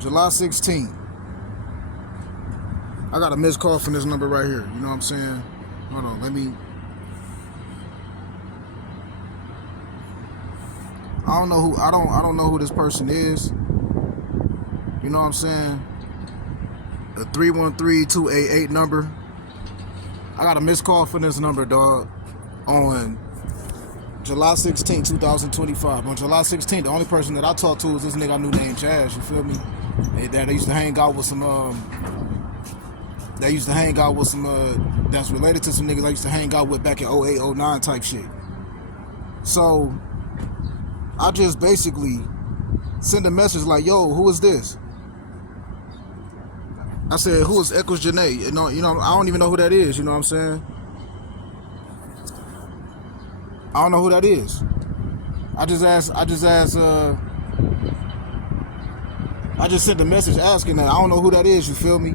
July 16th. I got a missed call from this number right here. You know what I'm saying? Hold on, let me. I don't know who this person is. You know what I'm saying? A 313-288 number. I got a missed call from this number, dog, on July 16, 2025. On July 16th, the only person that I talked to was this nigga I knew named Jazz, you feel me? That they used to hang out with some that's related to some niggas I used to hang out with back in 08, 09 type shit. So I just basically send a message like, yo, who is this? I said, who is Echoes Janae? You know, I don't even know who that is, you know what I'm saying? I don't know who that is. I just sent a message asking that. I don't know who that is, you feel me?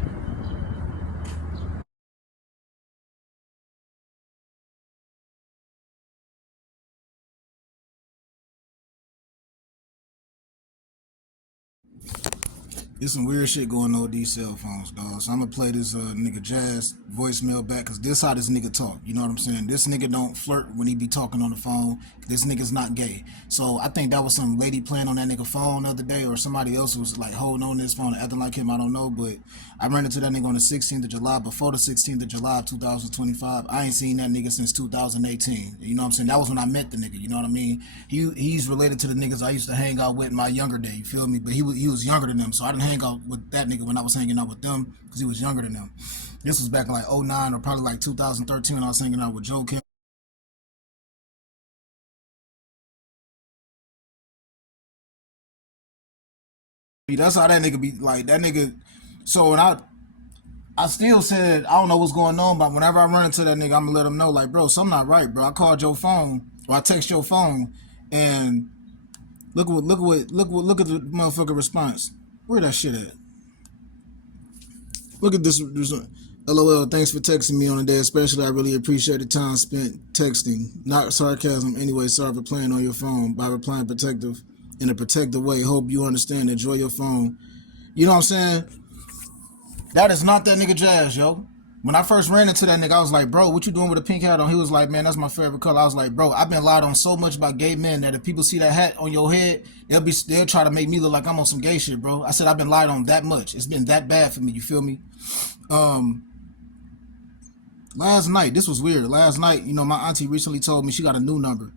There's some weird shit going on with these cell phones, dog. So I'm gonna play this nigga Jazz voicemail back, cause this how this nigga talk. You know what I'm saying? This nigga don't flirt when he be talking on the phone. This nigga's not gay. So I think that was some lady playing on that nigga phone the other day, or somebody else was like holding on this phone and acting like him. I don't know, but I ran into that nigga on the 16th of July, before the 16th of July 2025. I ain't seen that nigga since 2018. You know what I'm saying? That was when I met the nigga. You know what I mean? He's related to the niggas I used to hang out with in my younger day. You feel me? But he was younger than them, so I didn't hang out with that nigga when I was hanging out with them, because he was younger than them. This was back in like 09 or probably like 2013 when I was hanging out with Joe Kim. That's how that nigga be like. That nigga. So when I still said I don't know what's going on, but whenever I run into that nigga, I'm gonna let him know, like, bro, something not right, bro. I called your phone, or I text your phone, and look at the motherfucker response. Where that shit at? Look at this. LOL, thanks for texting me on the day, especially. I really appreciate the time spent texting. Not sarcasm. Anyway, sorry for playing on your phone by replying protective in a protective way. Hope you understand. Enjoy your phone. You know what I'm saying? That is not that nigga Jazz, yo. When I first ran into that nigga, I was like, bro, what you doing with a pink hat on? He was like, man, that's my favorite color. I was like, bro, I've been lied on so much by gay men that if people see that hat on your head, they'll try to make me look like I'm on some gay shit, bro. I said I've been lied on that much. It's been that bad for me, you feel me? Um, Last night, this was weird. Last night, my auntie recently told me she got a new number.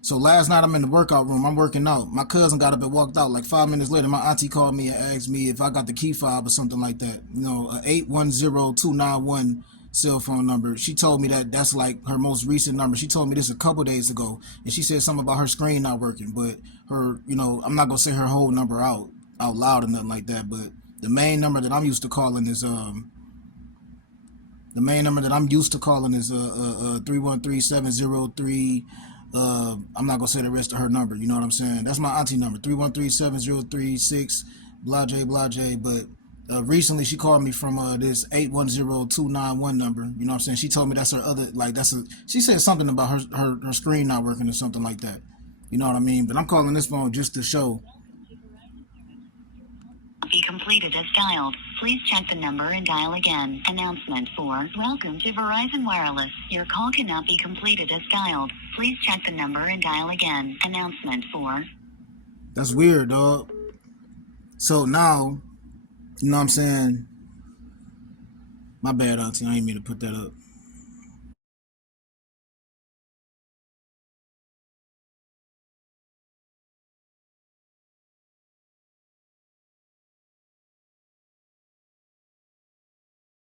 So last night I'm in the workout room. I'm working out. My cousin got up and walked out. Like 5 minutes later, my auntie called me and asked me if I got the key fob or something like that. A 810291 cell phone number. She told me that that's like her most recent number. She told me this a couple days ago, and she said something about her screen not working. But her, I'm not gonna say her whole number out loud or nothing like that. But the main number that I'm used to calling is 313-703. I'm not gonna say the rest of her number. You know what I'm saying? That's my auntie number, 313-703-6 blah j blah j. But recently she called me from this 810291 number. You know what I'm saying? She told me that's her other, like, she said something about her screen not working or something like that. You know what I mean? But I'm calling this phone just to show. Be completed as dialed. Please check the number and dial again. Announcement for welcome to Verizon Wireless. Your call cannot be completed as dialed. Please check the number and dial again. Announcement for. That's weird, dog. So now, you know what I'm saying? My bad, auntie. I ain't mean to put that up.